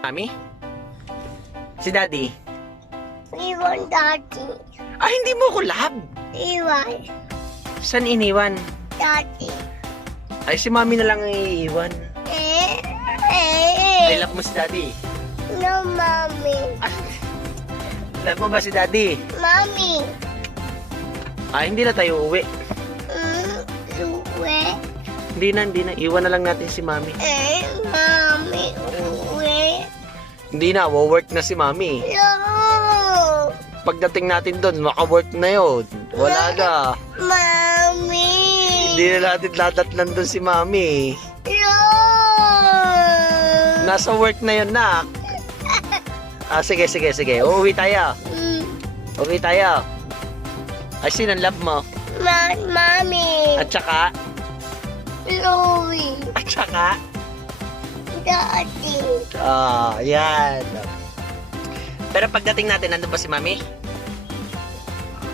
Mami? Si Daddy? Iwan dati. Ah, hindi mo ko love. Iwan Saan iniwan? dati. Ay, si Mami na lang ang iiwan. I love mo si Daddy. No, mommy. Ah, love mo ba si Daddy? Mommy. Ah, hindi na tayo uwi. Uwe. Hindi na. Iwan na lang natin si Mami. Mommy. Uwe. Hindi na, work na si Mami. No. Pagdating natin doon, maka-work na yun. Wala na. Mommy. Hindi na natin ladatnan doon si Mami. No. Nasa work na yun, nak. Ah, sige. Uuwi tayo. Uuwi tayo. Ay, sino ang love mo? Mommy. At saka? Louie. At saka? Daddy. Ah, yan. Pero pagdating natin, nandun ba si Mami?